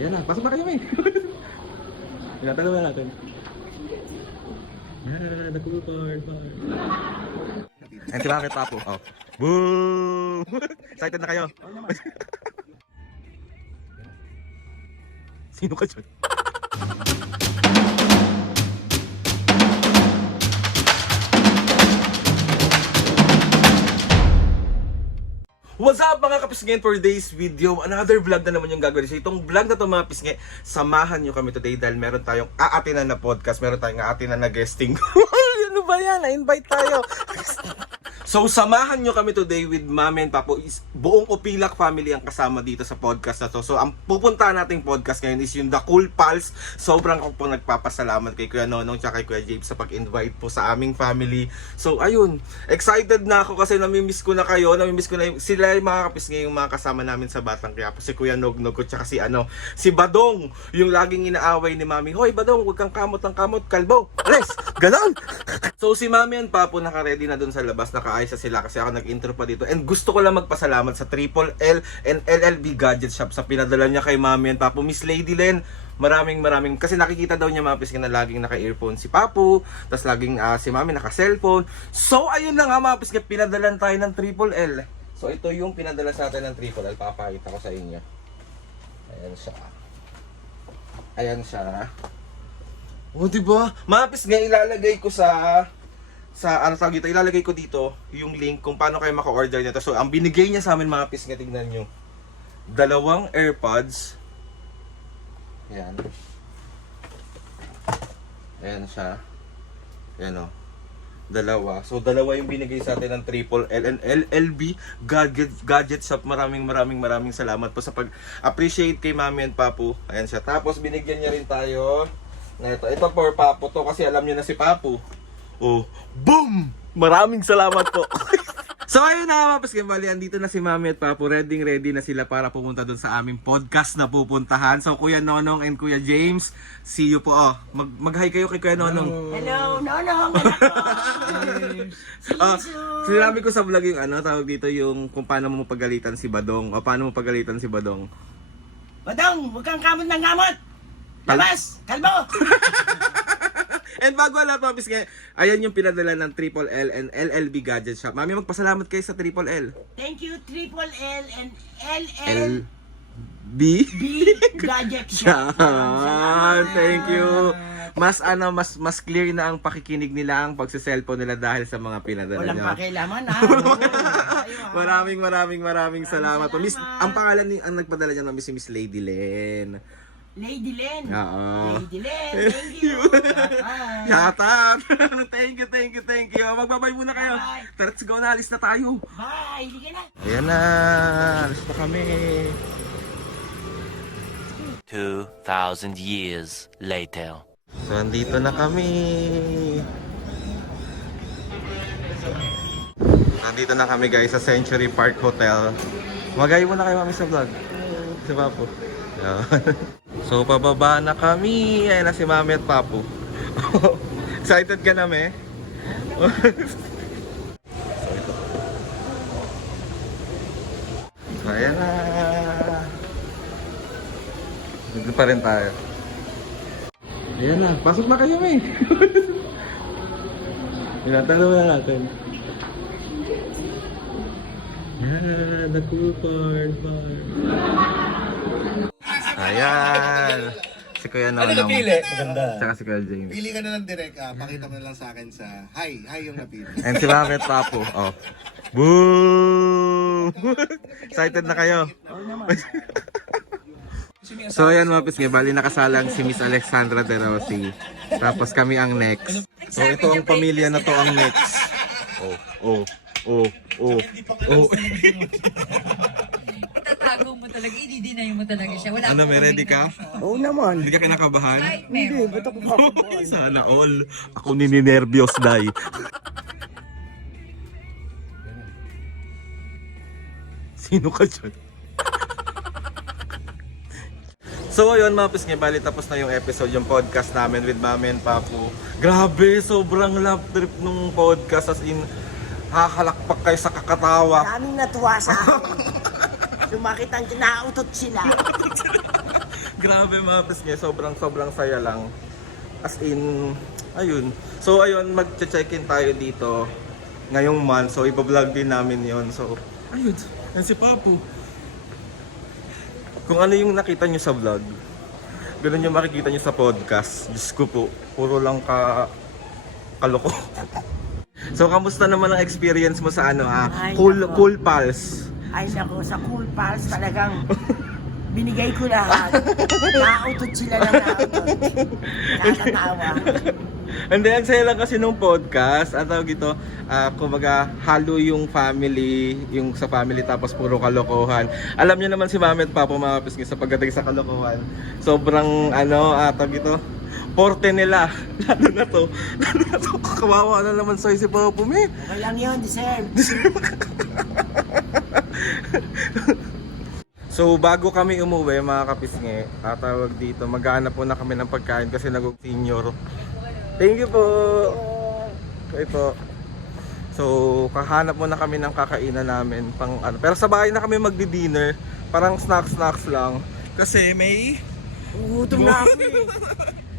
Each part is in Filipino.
Ayan na, pasok na kayo eh. Tinatalo na natin. Yan, the cool part. And si Bakit Papo. Oh. Boom! Excited na kayo? Sino ka dyan? What's up mga kapisngi, for today's video, another vlog na naman yung gagawin. So itong vlog na to mga pisngi, samahan nyo kami today dahil meron tayong aatinan na podcast, meron tayong aatinan na guesting. Ano ba yan? Na-invite tayo. So samahan nyo kami today with Mami and Papo. Buong Upilak family ang kasama dito sa podcast na to. So ang pupuntahan nating podcast ngayon is yung The Cool Pals. Sobrang ako po nagpapasalamat kay Kuya Nonong at kay Kuya James sa pag-invite po sa aming family. So ayun, excited na ako kasi namimiss ko na kayo, namimiss ko na sila yung mga kapisngi, yung mga kasama namin sa Batang Quiapo. Si Kuya Nognog at saka si Badong, yung laging inaaway ni Mami. Hoy Badong, huwag kang kamot ng kamot, kalbo. Alis, ganon. So si Mami and Papo naka-ready na dun sa labas, nakaayos na sila kasi ako nag-intro pa dito. And gusto ko lang magpasalamat sa Triple L and LLB Gadget Shop sa pinadala niya kay Mami and Papo. Miss Lady Len, maraming kasi nakikita daw niya mga pisngi na laging naka-earphone si Papo, tapos laging si Mami naka-cellphone. So ayun na nga mga pisngi, pinadalan tayo ng Triple L. So ito yung pinadala sa atin ng Triple L, papakita ko sa inyo. Ayan siya. Ayan siya. O diba? Mga pisngi, ilalagay ko sa ano tawag dito, ilalagay ko dito yung link kung paano kayo maka-order nito. So ang binigay niya sa amin mga pisngi, tignan nyo. 2 AirPods. Ayan. Ayan siya. Ayan o. 2. So 2 yung binigay sa atin ng Triple L and LLB Gadget Shop. Maraming salamat po sa pag-appreciate kay Mami and Papo. Ayan siya. Tapos binigyan niya rin tayo na ito. Ito for Papo to kasi alam niyo na si Papo. Oh, boom! Maraming salamat po. So ayun na mga pisngi, bali andito na si Mami at Papo, ready na sila para pumunta doon sa aming podcast na pupuntahan. So Kuya Nonong and Kuya James, see you po. Oh, mag-hi kayo kay Kuya Nonong. Hello, Nonong! Sinabi ko sa vlog yung tawag dito yung kung paano mo pagalitan si Badong. O paano mo pagalitan si Badong. Badong, huwag kang kamot ng kamot! Labas! Kalbo! And bago lahat mga pisngi, ayan yung pinadala ng Triple L and LLB Gadget Shop. Mami, magpasalamat kayo sa Triple L. Thank you, Triple L and LL B Gadget Shop. Thank you. Mas clear na ang pakikinig nila, ang pagse-cellphone nila dahil sa mga pinadala Walang niyo. pakialaman ha. Maraming salamat. Miss, ang pangalan ang nagpadala niya namin si Miss Lady Len. Lady Len. Oo. Lady Len, thank you. Yata. Thank you. Magbabay muna kayo. Bye. Tara, let's go na. Alis na tayo. Bye, hindi ka na. Ayan na. Alis na kami. 2,000 years later. So, andito na kami. Nandito na kami guys sa Century Park Hotel. Magay muna kayo mami sa vlog. Si Papo. So, pababa na kami. Ayan na si Mami at Papo. Excited ka na, me? So, ayan na. Dito pa rin tayo. Ayan na. Pasok na kayo, me. Tinatalo na natin. Yeah, the cool part. Ayan. Si Kuya Nonong. Ano napili? Maganda. Tsaka si Kuya James. Pili ka na ng direct, pakita mo na lang sa akin sa hi yung napili. And si Bakit Papo. Oh. Boom! Excited na kayo? So ayan mga pisngi, bali nakasalang si Miss Alexandra De Rossi. Tapos kami ang next. So ito ang pamilya na to ang next. Oh. Itatago mo talaga, i-deny mo talaga siya. Wala Ano, akong may ready ka? Oo naman. Hindi ka kinakabahan? Hindi, ba't ako kakabahan? Sana all. Ako nininervyos, day. Sino ka dyan? So ayun mga pisngi, bali tapos na yung episode, yung podcast namin with Mami and Papo. Grabe, sobrang love trip nung podcast, as in hahalakpak kayo sa kakatawa. Maraming natuwa sa akin. Sumakit ang kinautot sila. Grabe mga pisngi, sobrang saya lang. As in, ayun. So ayun, mag-check-in tayo dito ngayong month. So iba-vlog din namin yon. So ayun, yan si Papu. Kung ano yung nakita nyo sa vlog, ganun yung makikita nyo sa podcast. Diyos ko po, puro lang kaloko. So kamusta naman ang experience mo sa ano Ay, Cool nako. Cool Pals? Ay nako, sa Cool Pals talagang binigay ko lahat. Nautot sila ng nautot. Nakakatawa. Hindi, ang saya lang kasi nung podcast. At tawag ito, kumbaga halo yung family, yung sa family tapos puro kalokohan. Alam niyo naman si Mami at Papa mga pisngi sa pagdating sa kalokohan. Sobrang tawag ito, porte nila. Lalo na to. Kawawa na naman sa'yo si Papa me. Okay lang yun, deserve. So bago kami umuwi mga kapisngi, tawag dito, maghahanap po na kami ng pagkain kasi nag-senior. Thank you po. Ito. So kahanap muna kami ng kakainan namin pang ano. Pero sa bahay na kami magdi-dinner, parang snacks lang. Kasi may Nagutom na ako eh.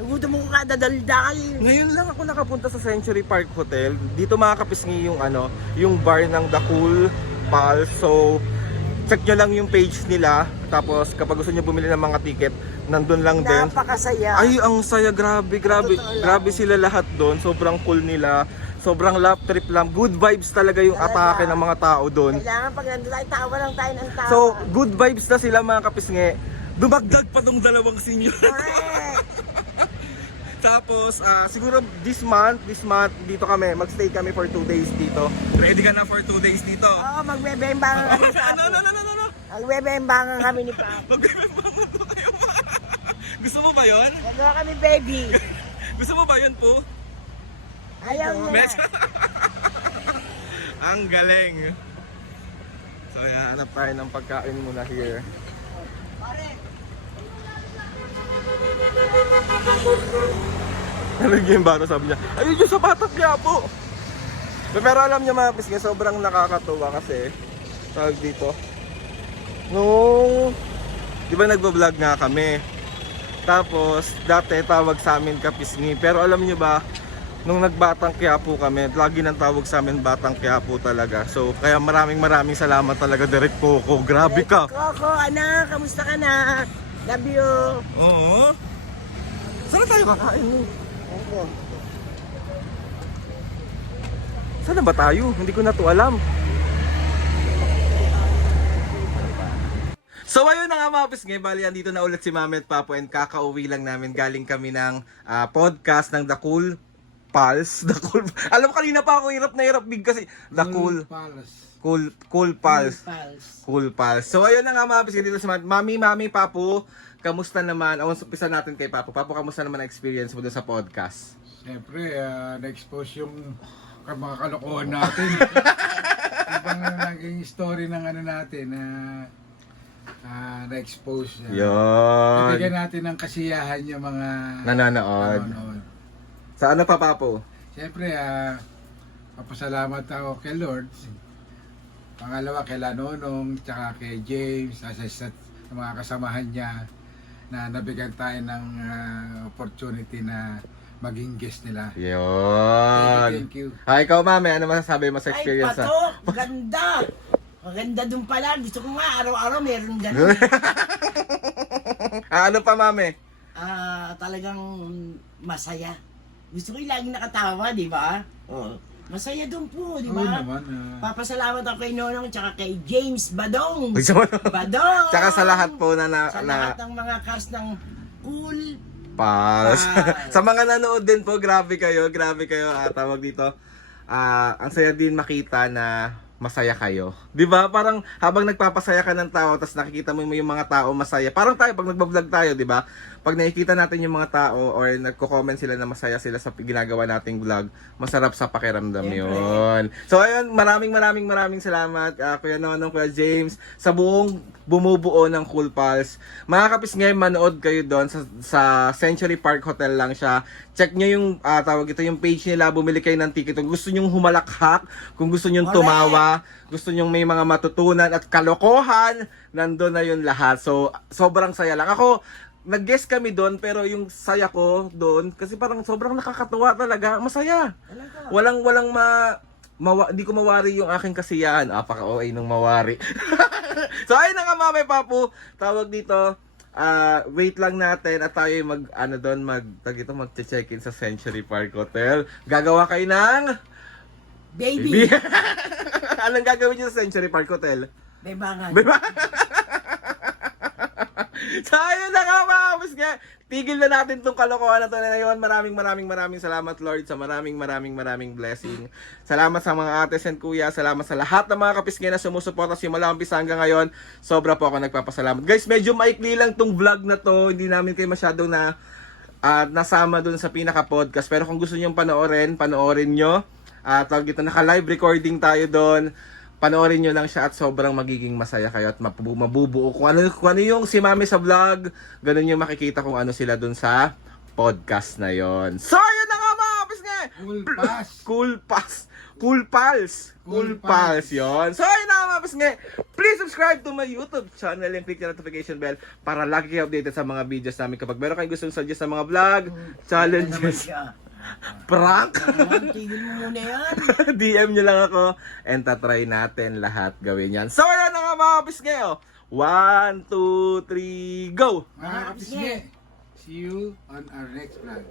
Nagutom ako kadadaldal. ngayon lang ako nakapunta sa Century Park Hotel. Dito mga kapisngi yung yung bar ng The Cool Pals. So check nyo lang yung page nila. Tapos kapag gusto nyo bumili ng mga ticket, nandun lang din. Napakasaya. Ay, ang saya, grabe. Grabe sila lahat doon. Sobrang cool nila. Sobrang love trip lang. Good vibes talaga yung Talaga. atake ng mga tao doon. Kailangan pag nandun tayo, tawa lang tayo ng tawa. So, good vibes na sila mga kapisngi. Dumagdag pa tong dalawang senior. Correct. Tapos, siguro this month, dito kami. Magstay kami for 2 days dito. Ready ka na for 2 days dito? Oo, magbebembangan kami sa No. Magbebembangan kami ni Papo. Magkakailangan mo kayo. Gusto mo ba yun? Nagawa kami baby. Gusto mo ba yun po? Ayaw niya. Medyo. Ang galing. So yan, hanap tayo ng pagkain muna here. Nalagyan yung baro, sabi niya, ayun yung sapatos niya po. Pero alam niya mga pisngi, sobrang nakakatuwa kasi tawag dito. Nung, di ba nagbablog nga kami. Tapos, dati tawag sa amin Kapisngi. Pero alam niyo ba, nung nagbatang Quiapo kami, lagi nang tawag sa amin Batang Quiapo talaga. So, kaya maraming salamat talaga Direk Coco. Grabe ka. Coco, anak, kamusta ka na? Love you. Oo. Saan tayo kakain mo? Opo. Saan na ba tayo? Hindi ko na to alam. So ayun na nga mga pisngi, bali andito na ulit si Mami at Papo and kakauwi lang namin. Galing kami ng podcast ng The Cool Pals. The Cool, alam kanina pa ako hirap na hirap big kasi The Cool Pals. Cool Pals. So ayun na nga mga pisngi, dito si Mami, Papo. Kamusta naman? Umpisa natin kay Papo. Papo, kamusta naman ang experience mo doon sa podcast? Siyempre, na-expose yung mga kalokohan natin. Ibang naging story ng ano natin na na-expose. Yun. Nabigyan natin ng kasiyahan yung mga Nanonood. nanonood. Sa ano pa, Papo? Siyempre, papasalamat ako kay Lord. Pangalawa, kay Lanonong, tsaka kay James, sa mga kasamahan niya na nabigyan tayo ng opportunity na maging guest nila. Yun. Thank you. Ikaw, Mami, ano masasabi mo sa Ay, experience? Pato, maganda. Maganda dun pala. Gusto ko nga, araw-araw meron ganun. Ano pa, Mami? Talagang masaya. Gusto ko yung laging nakatawa, di ba? Oo. Masaya dun po, di Oo ba? naman. Papasalamat ako kay Nonong tsaka kay James Badong. Gusto mo? Badong! Tsaka sa lahat po na Sa lahat ng mga cast ng Cool Pals. Pals. Sa mga nanood din po, grabe kayo. Tawag dito. Ang saya din makita na masaya kayo. 'Di ba? Parang habang nagpapasaya ka ng tao, tapos nakikita mo yung mga tao masaya. Parang tayo pag nagba-vlog tayo, 'di ba? Pag nakikita natin yung mga tao or nagko-comment sila na masaya sila sa ginagawa nating vlog, masarap sa pakiramdam Siyempre. 'yon. So ayun, maraming salamat Kuya Nonong, Kuya James sa buong bumubuo ng Cool Pals. Mga kapisngay, manood kayo doon sa Century Park Hotel lang siya. Check nyo yung tawag ito, yung page nila, bumili kayo ng ticket. Kung gusto nyong humalakhak, kung gusto nyong Correct. tumawa, gusto nyong may mga matutunan at kalokohan, nandun na yun lahat. So, sobrang saya lang. Ako, nag-guest kami doon, pero yung saya ko doon, kasi parang sobrang nakakatuwa talaga. Masaya. Talaga. Walang hindi ko mawari yung aking kasiyahan. Apaka-OA nung mawari. So ayun na nga Mami Papu, tawag dito. Wait lang natin at tayo mag-check-in sa Century Park Hotel. Gagawa kayo ng Baby. Anong gagawin niyo sa Century Park Hotel? Bebangan. So ayun na nga mga kapisnge, tigil na natin tong kalokohan na to na ngayon. Maraming salamat Lord sa maraming blessing. Salamat sa mga ates and kuya, salamat sa lahat ng mga kapisnge na sumusuporta simula umpisa hanggang ngayon. Sobra po ako nagpapasalamat. Guys, medyo maikli lang tong vlog na to, hindi namin kayo masyadong nasama dun sa pinaka-podcast. Pero kung gusto nyo panoorin nyo. Tawag dito, naka-live recording tayo doon. Panoorin nyo lang siya at sobrang magiging masaya kayo at mabubuo. Kung ano yung si Mami sa vlog, ganun yung makikita kung ano sila dun sa podcast na yon. So, yun na nga mga kapisnge! Cool Pals yun. So, yun na nga mga kapisnge! Please subscribe to my YouTube channel and click the notification bell para lagi kayo updated sa mga videos namin. Kapag meron kayong gustong suggest sa mga vlog, challenges, prank, Tigil mo muna yan. DM nyo lang ako and tatry natin lahat gawin yan. So, yan na nga mga kapisnge. 1, 2, 3, go! Mga kapisnge, see you on our next vlog.